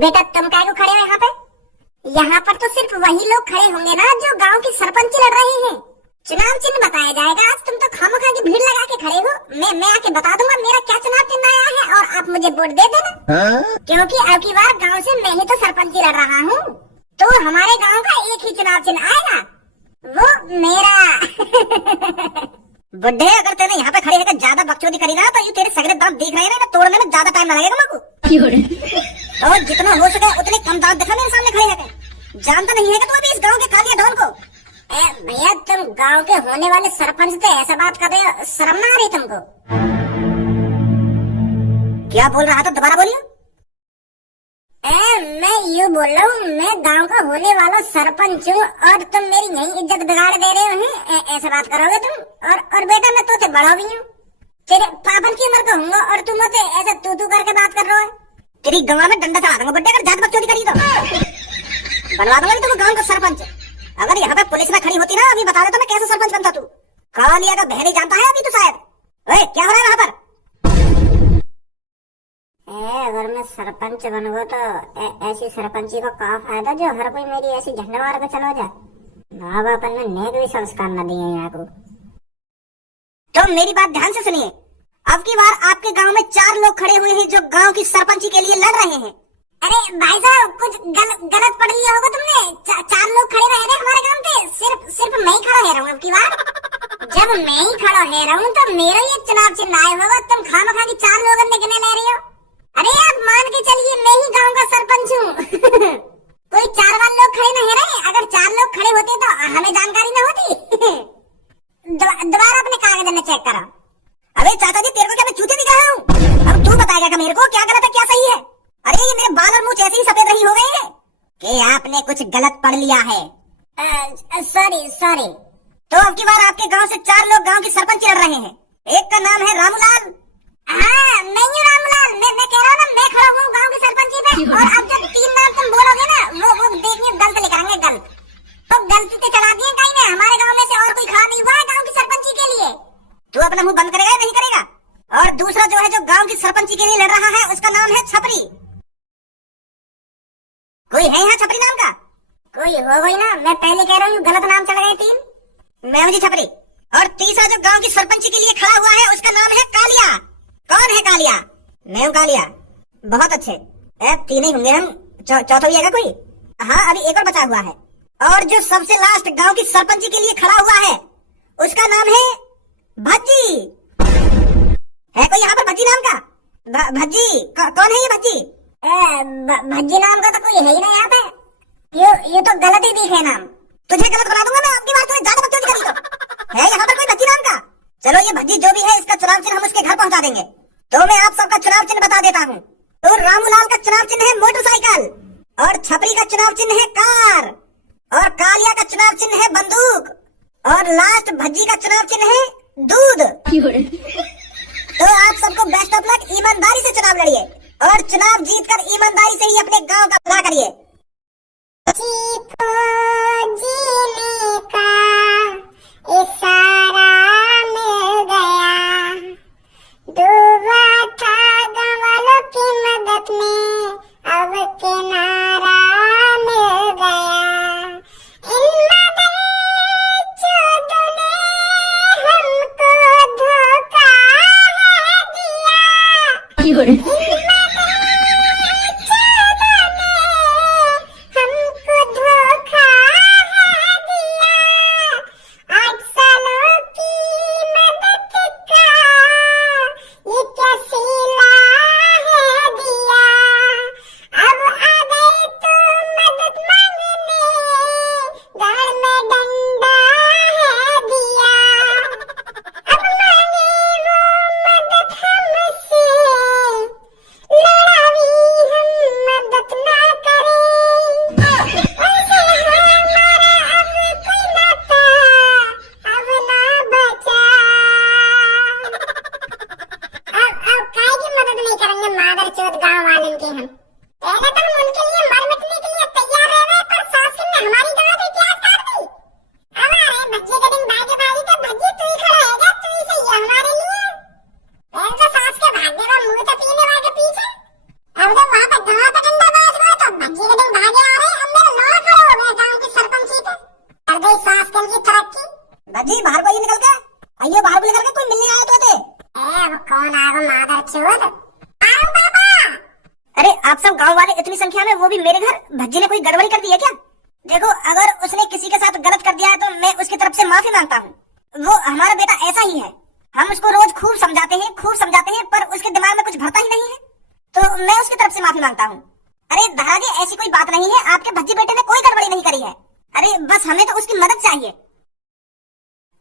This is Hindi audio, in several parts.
बेटा तुम काहे को खड़े हो यहाँ पे? यहाँ पर तो सिर्फ वही लोग खड़े होंगे ना जो गांव की सरपंची लड़ रहे हैं। चुनाव चिन्ह बताया जाएगा आज। तुम तो खामखा की भीड़ लगा के खड़े हो। मैं आके बता दूंगा मेरा क्या चुनाव चिन्ह आया है और आप मुझे वोट दे देना। क्योंकि अब की बार गांव से मैं ही तो सरपंची लड़ रहा हूँ, तो हमारे गांव का एक ही चुनाव चिन्ह आएगा, वो मेरा। बुड्ढे, अगर तेरे यहाँ पे खड़े होकर ज्यादा बकचोदी करी ना तो ये तेरे सगरे दांत दिख रहे हैं ना, तोड़ने में ज्यादा टाइम लगेगा मेरे को। और जितना हो सके उतने कम दांत दिखा मेरे सामने खड़े होकर। जानता नहीं है कि तू अभी इस गांव के कालिया डॉन को। भैया तुम गांव के होने वाले सरपंच थे, ऐसा बात कर रहे हो, शर्म ना आ रही तुमको? क्या बोल रहा था, दोबारा बोलिए। मैं यूँ बोल रहा हूँ, मैं गांव का होने वाला सरपंच हूँ और तुम मेरी यही इज्जत बिगाड़ दे रहे हो। ऐसा बात करोगे तुम? और बेटा मैं तो बड़ा भी हूँ, तेरे पापन की उम्र का हूँ और तुम मुझे ऐसा तू करके बात कर रहे हो। तेरी गांव में डंडा चढ़ा दूंगा बुड्ढे, अगर ज्यादा बकचोदी करी तो बनवा दूंगा तुमको गांव का सरपंच। अगर यहाँ पे पुलिस में खड़ी होती ना, अभी बता दे तो मैं कैसे सरपंच बनता। तू कालिया का बहन ही जानता है अभी तो शायद। ओए क्या हो रहा है वहाँ पर? अगर मैं सरपंच बन गो तो ऐसी सरपंची को क्या फायदा जो हर कोई मेरी ऐसी झंडा मार के चला जाए। माँ बाप ने नेक भी संस्कार न दिए यहाँ को। तो मेरी बात ध्यान से सुनिए। अब की बार आपके गांव में 4 लोग खड़े हुए हैं जो गांव की सरपंची के लिए लड़ रहे हैं। अरे भाई साहब, कुछ गलत पढ़ लिया होगा तुमने। 4 लोग खड़े रहे थे हमारे गांव के, सिर्फ मैं ही खड़ा रह रहा हूँ अब की बार। जब मैं ही खड़ा रह रहा हूँ तो मेरा ये चुनाव चिन्ह आया होगा। तुम खामखा की 4 लोगों ने गिने ले रही हो। अरे आप मान के चलिए मैं ही गांव का सरपंच हूँ। कोई 4 वाले लोग खड़े नहीं रहे। अगर 4 लोग खड़े होते तो हमें जानकारी न होती। दोबारा अपने कागज में चेक करो। अरे चाचा जी, तेरे को क्या मैं चूते दिखा रहा हूँ? अब तू बताएगा कि मेरे को क्या गलत है क्या सही है। अरे ये मेरे बाल और मुंह ऐसे ही सफेद नहीं हो गए हैं कि आपने कुछ गलत पढ़ लिया है। सॉरी। तो अब की बार आपके गांव से 4 लोग गांव की सरपंच लड़ रहे हैं। एक का नाम है रामूलाल। हाँ, मैं ही रामूलाल। मैं कह रहा हूँ ना, मैं खड़ा हूँ गांव की सरपंची पे। और अब जब 3 नाम तुम बोलोगे ना, वो देखिए गलत लिखेंगे, गलत। तो गलती से चला दिए कहीं ने। हमारे गांव में से और कोई खड़ा नहीं हुआ है गांव की सरपंची के लिए। तू अपना मुंह बंद करेगा या नहीं करेगा? और दूसरा जो है जो गांव की सरपंची के लिए लड़ रहा है उसका नाम है छपरी। कोई है यहाँ छपरी नाम का? कोई हो गई ना, मैं पहले कह रहा हूँ गलत नाम चल गए 3। मैं हूँ जी छपरी। और तीसरा जो गांव की सरपंची के लिए खड़ा हुआ है उसका नाम है कालिया। कौन है कालिया? मैं हूँ कालिया। बहुत अच्छे, 3 ही होंगे हम। चौथा भी है कोई? हाँ, अभी एक और बचा हुआ है। और जो सबसे लास्ट गांव की सरपंची के लिए खड़ा हुआ है उसका नाम है भज्जी। है कोई यहाँ पर भज्जी नाम का? भज्जी कौन है ये भज्जी? भज्जी नाम का तो कोई है ही नहीं यहाँ पे। ये तो गलत ही दिखे नाम। तुझे गलत बना दूंगा मैं अब की बार, तुझे ज्यादा बकचोदी करी तो। है यहाँ पर कोई भज्जी नाम का? चलो ये भज्जी जो भी है इसका चुनाव चिन्ह हम उसके घर पहुंचा देंगे। तो मैं आप सबका चुनाव चिन्ह बता देता हूँ। तो रामूलाल का चुनाव चिन्ह है मोटरसाइकिल, और छपरी का चुनाव चिन्ह है कार, और कालिया का चुनाव चिन्ह है बंदूक, और लास्ट भज्जी का चुनाव चिन्ह है दूध। तो आप सबको बेस्ट ऑफ लक। ईमानदारी से चुनाव लड़िए और चुनाव जीतकर ईमानदारी से ही अपने गांव का भला करिए। जीने का इशारा मिल गया, डूबा था गाँव वालों की मदद में, अब किनारा मिल गया। इन मदन चोदों ने हमको धोखा है दिया। चोर। पापा। अरे आप सब गांव वाले इतनी संख्या में, वो भी मेरे घर। भज्जी ने कोई गड़बड़ी कर दी है क्या? देखो, अगर उसने किसी के साथ गलत कर दिया है तो मैं उसकी तरफ से माफी मांगता हूँ। वो हमारा बेटा ऐसा ही है। हम उसको रोज खूब समझाते हैं, पर उसके दिमाग में कुछ भरता ही नहीं है, तो मैं उसकी तरफ से माफी मांगता हूँ। अरे दादाजी, ऐसी कोई बात नहीं है, आपके भज्जी बेटे ने कोई गड़बड़ी नहीं करी है। अरे बस हमें तो उसकी मदद चाहिए।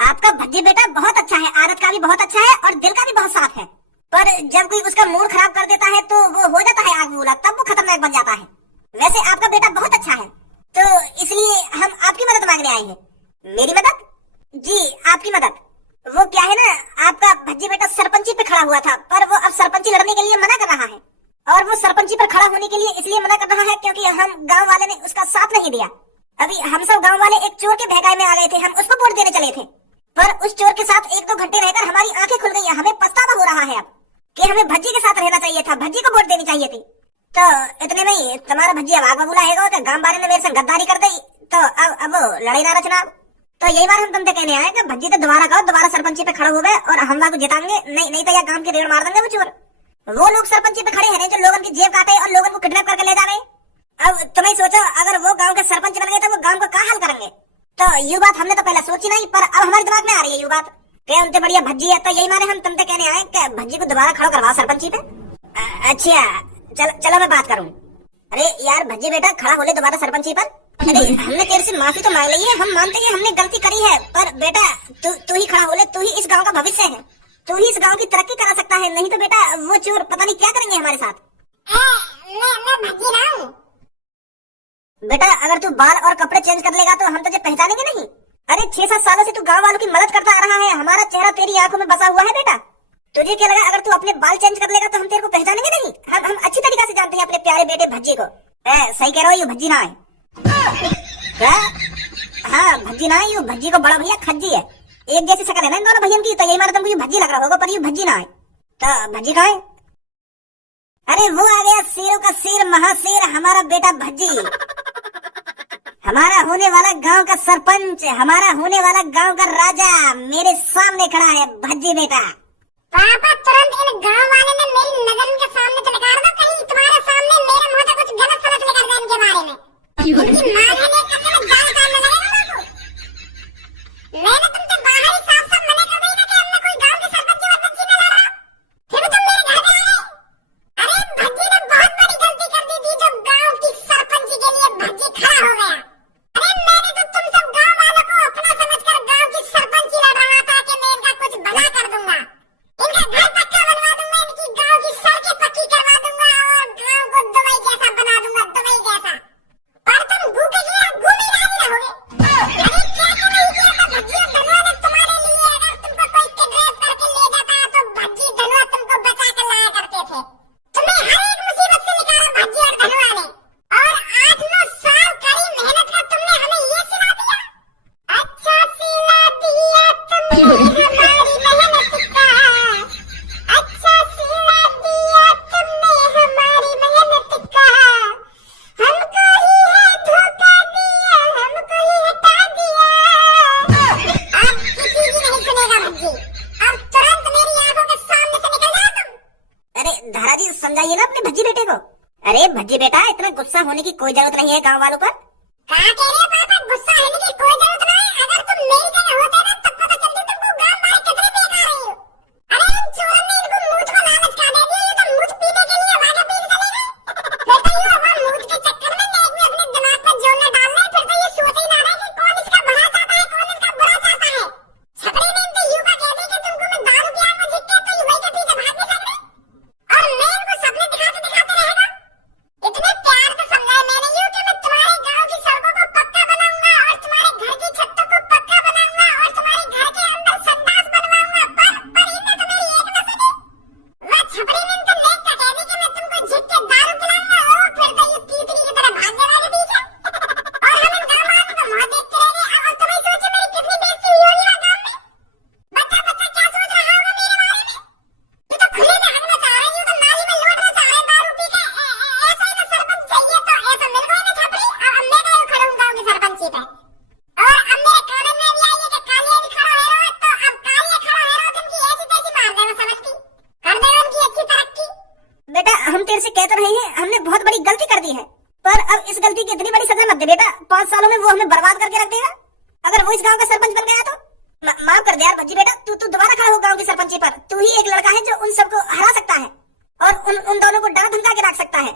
आपका भज्जी बेटा बहुत अच्छा है, आदत का भी बहुत अच्छा है और दिल का भी बहुत साफ है, पर जब कोई उसका मूड खराब कर देता है तो वो हो जाता है आग बबूला, तब वो खतरनाक बन जाता है। वैसे आपका बेटा बहुत अच्छा है, तो इसलिए हम आपकी मदद मांगने आए हैं। मेरी मदद? जी, आपकी मदद। वो क्या है ना, आपका भज्जी बेटा सरपंची पे खड़ा हुआ था, पर वो अब सरपंची लड़ने के लिए मना कर रहा है। और वो सरपंची पर खड़ा होने के लिए इसलिए मना कर रहा है क्योंकि हम गांव वाले ने उसका साथ नहीं दिया। अभी हम सब गांव वाले एक चोर के बहकावे में आ गए थे, हम उसको वोट देने चले थे, पर उस चोर के साथ 1-2 घंटे रहकर हमारी आंखें खुल गई। हमें पछतावा हो रहा है अब कि हमें भज्जी के साथ रहना चाहिए था, भज्जी को वोट देनी चाहिए थी। तो इतने में ही तुम्हारा भज्जी अब आग बबूला है तो गांव वाले ने मेरे से गद्दारी कर दी, तो अब लड़ाई ना चुनाव। तो यही बार हम तुमसे कहने आए कि भज्जी तो दोबारा कहो, दोबारा सरपंची पे खड़े हो गए और हम लोग जिताएंगे। नहीं तो यार गांव की रेड़ मार देंगे वो चोर। वो लोग सरपंची पे खड़े हैं जो लोगों की जेब काटे और लोगों को किडनैप करके ले जावे। अब तुम्हें सोचो, अगर वो गांव के सरपंच बन गए तो वो गांव का क्या हाल करेंगे। तो ये बात हमने तो पहले सोची नहीं, पर अब हमारे दिमाग में आ रही है ये बात कि उनसे बढ़िया भज्जी है। तो यही मारे हम तुमसे कहने आए कि भज्जी को दोबारा खड़ा करवाओ सरपंची पे। अच्छा चलो मैं बात करूँ। अरे यार भज्जी बेटा, खड़ा हो ले दोबारा सरपंची पर। अरे हमने तेरे से माफी तो मांग ली है, हम मानते हैं हमने गलती करी है, पर बेटा तू ही खड़ा हो ले, तू ही इस गांव का भविष्य है, तू ही इस गांव की तरक्की करा सकता है। नहीं तो बेटा वो चोर पता नहीं क्या करेंगे हमारे साथ। मैं भज्जी ना हूँ। बेटा अगर तू बाल और कपड़े चेंज कर लेगा तो हम तुझे पहचानेंगे नहीं। अरे 6-7 सालों से तू गांव वालों की मदद करता आ रहा है, हमारा चेहरा तेरी आंखों में बसा हुआ है बेटा। तुझे क्या लगा अगर तू अपने बाल चेंज कर लेगा तो हम तेरे को पहचानेंगे नहीं? हम अच्छी तरीके से जानते हैं अपने प्यारे बेटे भज्जी को। सही कह रहा हो, यू भज्जी ना है। क्या? हाँ भज्जी ना है, यू भज्जी को बड़ा भैया खज्जी है। एक जैसी शक्ल है ना इन दोनों भैया की, तो यही मारा तुमको यू भज्जी लग रहा होगा, पर यू भज्जी ना है। तो भज्जी कहाँ है? अरे वो आ गया, शेरों का शेर, महाशेर, हमारा बेटा भज्जी, हमारा होने वाला गांव का सरपंच, हमारा होने वाला गांव का राजा मेरे सामने खड़ा है भज्जी बेटा। पापा तुरंत इन गांव वाले ने मेरी नजर के सामने से निकाल दो, कहीं तुम्हारे सामने मेरे मुंह से कुछ गलत सलत निकल जाए इनके बारे में। इनकी मां ने करने में जाल काम में लगेगा बापू। मैंने तुमसे बाहर ही साफ साफ मना कर दी ना कि हमने कोई गांव के सरपंच वर्पंच नहीं लड़ा, फिर भी तुम मेरे घर पे आ गए। अरे भज्जी ने बहुत बड़ी गलती कर दी थी जो गांव की सरपंची के लिए भज्जी खड़ा हो गया। अरे मैंने तो तुम सब गांव वालों को अपना समझकर गांव की सरपंची लड़ रहा था कि मैं इनका कुछ भला कर दूंगा, इनका घर पक्का बनवा दूंगा, इनकी गांव की सड़कें पक्की करवा दूंगा और गांव को दुबई जैसा बना दूंगा, दुबई जैसा। पर तुम भूखे लिए घूमे राजी रहोगे। अरे क्या नहीं किया था भज्जी और धनुआ ने तुम्हारे लिए। अगर तुमको कोई किडनैप करके ले जाता तो भज्जी धनुआ तुमको बचा कर लाया करते थे। तुम्हें हर एक मुसीबत से निकाला भज्जी और धनुआ ने, और 8-9 साल कड़ी मेहनत कर तुमने हमें ये सिला दिया। अच्छा सिला दिया तुमने हमारी मेहनत का, अच्छा सिला दिया तुमने हमारी मेहनत का, हमको ही है धोखा दिया, हमको ही हटा दिया। अब किसी की नहीं सुनेगा भज्जी, अब तुरंत मेरी आंखों के सामने से निकल जाओ तुम। अरे धारा जी समझाइए ना अपने भज्जी बेटे को। अरे भज्जी बेटा, इतना गुस्सा होने की कोई जरूरत नहीं है गांव वालों पर। कहाँ कह रहे हो पापा, गुस्सा होने की कोई जरूरत नहीं है। अगर तुम मेरी जगह होते ना तब पता चलती तुमको गांव वाले कितने बेकार रही हो। अरे इन चोरों ने इनको मूठ को लालच खा दे दिया, ये तो मूठ पीने के लिए आगे पीने चले गए। फिर तो ये वहाँ मूठ के चक्कर में नेक में अपने दिमाग पर जोर न डाल रहे, फिर तो ये सोच ही ना रहे कि कौन इसका भला चाहता है कौन इसका बुरा चाहता है। छपड़ी ने इनसे यूं का कह दिया कि तुमको मैं दारू की आग में झिक के तो वही के पीछे भाग नहीं सकते, और मैं इनको सपने दिखाते रहेगा। इतने प्यार से समझाया मैंने यूं कि मैं तुम्हारे गांव की सड़कों को पक्का बनाऊंगा और तुम्हारे घर की छतों को पक्का बनाऊंगा और तुम्हारे कह तो रहे हैं हमने बहुत बड़ी गलती कर दी है, पर अब इस गलती की इतनी बड़ी सजा मत दे बेटा। 5 सालों में वो हमें बर्बाद करके रख देगा। अगर वो इस गांव का सरपंच बन गया तो माफ कर दे यार भज्जी बेटा, तू दोबारा खड़ा हो गांव की सरपंची पर। तू ही एक लड़का है जो उन सबको हरा सकता है और उन दोनों को डांट धमका के रख सकता है।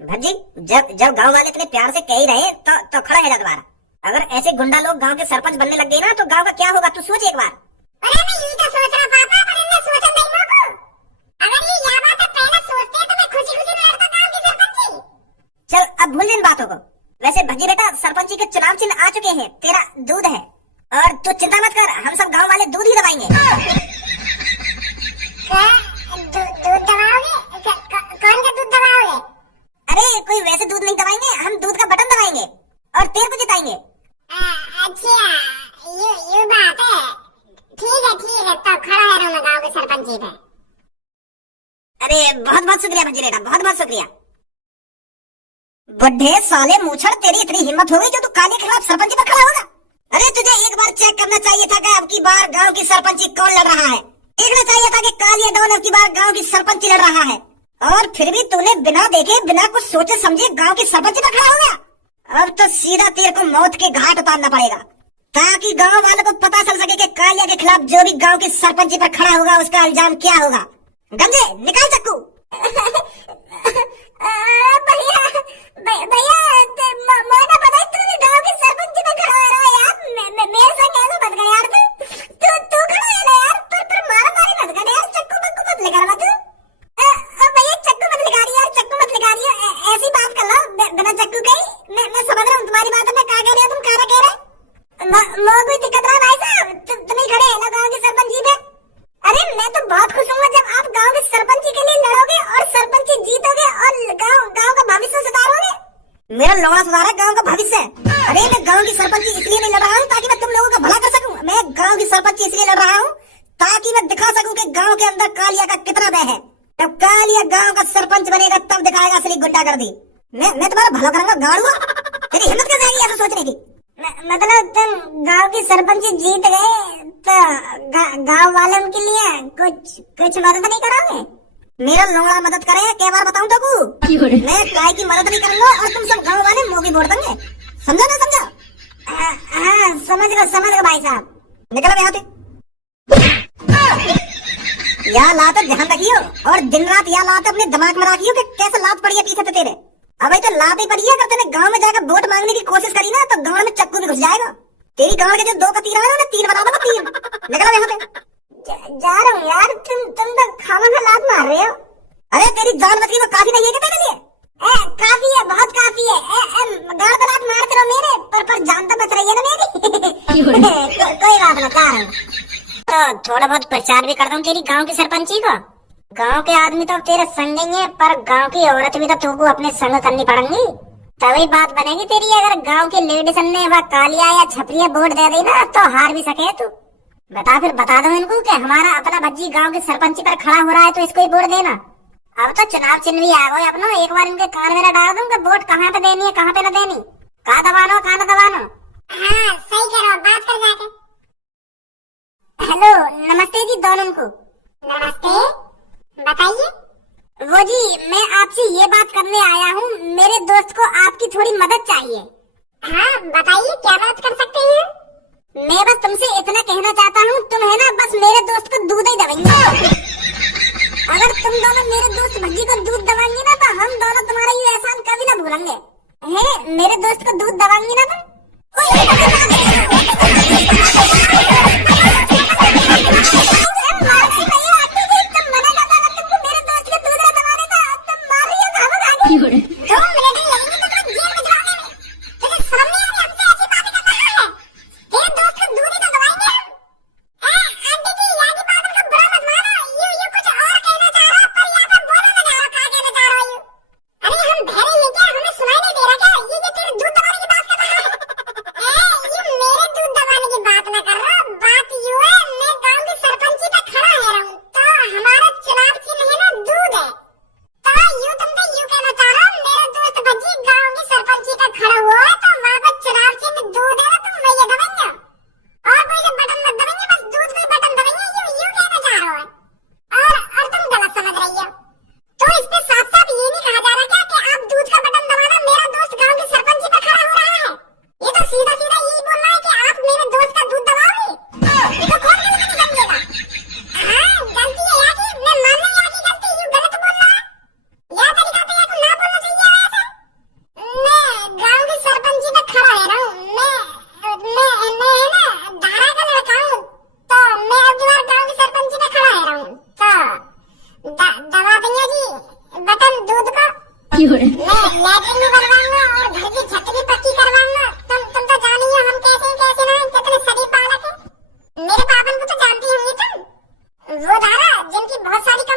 भज्जी जब गांव वाले इतने प्यार से कह ही रहे तो खड़ा है दोबारा। अगर ऐसे गुंडा लोग गांव के सरपंच बनने लग गए ना तो गांव का क्या होगा, तू सोच एक बार। अरे मैं यही तो सोच रहा पापा, पर इन्हें सोचा नहीं बाबू। अगर ये बात है पहले सोचते तो मैं खुशी-खुशी में लड़ता गांव की सरपंची। चल अब भूल इन बातों को। वैसे भज्जी बेटा सरपंची के चुनाव चिन्ह आ चुके हैं, तेरा दूध है और तू चिंता मत कर, हम सब गांव वाले दूध ही दबाएंगे। दूध दबाओगे? कौन का दूध दबाओगे? अरे कोई वैसे दूध नहीं दबाएंगे, हम दूध का बटन दबाएंगे और तेरे को जिताएंगे। अच्छा ये बात है। ठीक है तो खड़ा है मैं गांव के सरपंची पे। अरे बहुत बहुत शुक्रिया भज्जी बेटा, बहुत बहुत शुक्रिया। बुढ़े साले मूछड़, तेरी इतनी हिम्मत हो गई जो तू काले के खिलाफ सरपंची पर खड़ा होगा? अरे तुझे एक बार चेक करना चाहिए था कि अब की बार गांव की सरपंची कौन लड़ रहा है। देखना चाहिए था कि कालिया डॉन अब की बार गांव की सरपंची लड़ रहा है, और फिर भी तूने बिना देखे बिना कुछ सोचे समझे गांव की सरपंची पर खड़ा हो गया। अब तो सीधा तेरे को मौत के घाट उतारना पड़ेगा, ताकि गांव वालों को पता चल सके कि कालिया के खिलाफ जो भी गांव की सरपंची पर खड़ा होगा उसका अंजाम क्या होगा। गंजे निकाल चक्कू। भैया मोना पता है तू भी गांव के सरपंच में खड़ा है ना यार। मेरे साथ कैसे मत कर यार, तू खड़ा है ना यार, पर मारा मारी मत कर यार, चक्कू बक्कू मत लेकर मत। भैया चक्कू मत लिखा यार, चक्कू मत लिखा रही, ऐसी बात कर लो बिना चक्कू के। मैं समझ रहा हूँ तुम्हारी बात, मैं क्या कह रही हूँ, तुम क्या कह रहे। मो कोई दिक्कत ना भाई साहब, तुम ही खड़े है ना गाँव की सरपंची पे। अरे मैं तो बहुत खुश हूँ जब आप गांव के सरपंची के लिए लड़ोगे और सरपंची जीतोगे और गांव का भविष्य सुधारोगे। मेरा लौड़ा सुधारा गांव का भविष्य। अरे मैं गांव की सरपंची इसलिए नहीं लड़ रहा हूँ ताकि मैं तुम लोगों का भला कर सकूं। मैं गांव की सरपंची इसलिए लड़ रहा हूँ ताकि मैं दिखा सकूं कि गांव के अंदर कालिया का कितना दया है। जब कालिया गांव का सरपंच बनेगा तब दिखाएगा असली गुंडागर्दी। मैं तुम्हारा भला करूंगा गाड़ुआ। तेरी हिम्मत कैसे आएगी ऐसा सोचने की? मतलब तुम गांव की सरपंची जीत गए तो गांव वालों के लिए कुछ मदद नहीं करोगे? मेरा लोड़ा मदद करे, क्या बार बताऊं तो मैं काय की मदद नहीं करूंगा और तुम सब गांव वाले मोगी वोट देंगे। समझा ना समझा? हाँ समझ गए भाई साहब। निकलो यहाँ से। या लात ध्यान रखियो और दिन रात या लात अपने दिमाग में रखियो कि कैसे लात पड़ी है पीछे से तेरे। अब तो लात ही पड़ी है, अगर तूने गांव में जाकर वोट मांगने की कोशिश करी ना तो गांव में चक्कू भी घुस जाएगा। तेरी गांव के जो 2 का तीर है ना 3 बना दूंगा 3। निकलो यहाँ से। जा रहा हूँ यार, तुम तो खाना में लात मार रहे हो। अरे तेरी जान बची वो काफी नहीं है क्या तेरे लिए? काफी है, बहुत काफी है। गाड़ तो लात मारते रहो मेरे, पर जान तो बच रही है ना मेरी। कोई बात ना, जा रहा हूँ। तो थोड़ा बहुत प्रचार भी कर दूं तेरी गांव की सरपंची को। गांव के आदमी तो तेरे संग ही है, पर गांव की औरत भी तो तुमको अपने संग करनी पड़ेंगी, तभी बात बनेगी तेरी। अगर गांव के लेडीज ने वह कालिया या छपरिया वोट दे दी ना तो हार भी सके तू। बता दो इनको कि हमारा अपना भज्जी गांव के सरपंची पर खड़ा हो रहा है तो इसको ही वोट देना। अब तो चुनाव चिन्ह भी आ गए अपना, एक बार इनके कान में डाल दूं कि वोट कहाँ पे देनी है कहाँ पे न देनी, कहाँ दबानो कहाँ न दबानो। हाँ सही कह रहे हो, बात कर जाके। हेलो नमस्ते जी दोनों को। नमस्ते, बताइए। वो जी मैं आपसे ये बात करने आया हूँ, मेरे दोस्त को आपकी थोड़ी मदद चाहिए। हाँ बताइए, क्या मदद कर सकते हैं? मैं बस तुमसे इतना कहना चाहता हूँ, तुम है ना बस मेरे दोस्त को दूध ही दबाएंगे। अगर तुम दोनों मेरे दोस्त भज्जी को दूध दबाएंगे ना तो हम दोनों तुम्हारा ये एहसान कभी ना भूलेंगे। है मेरे दोस्त को दूध दबाएंगे ना तुम? मैं लैट्रिन भी बनवाऊंगा और घर की छत भी पक्की करवाऊंगा। तुम तो जान ही हो हम कैसे ना कितने शरीफ बालक है। मेरे पापन को तो जानती होंगी तुम, वो धारा जिनकी बहुत सारी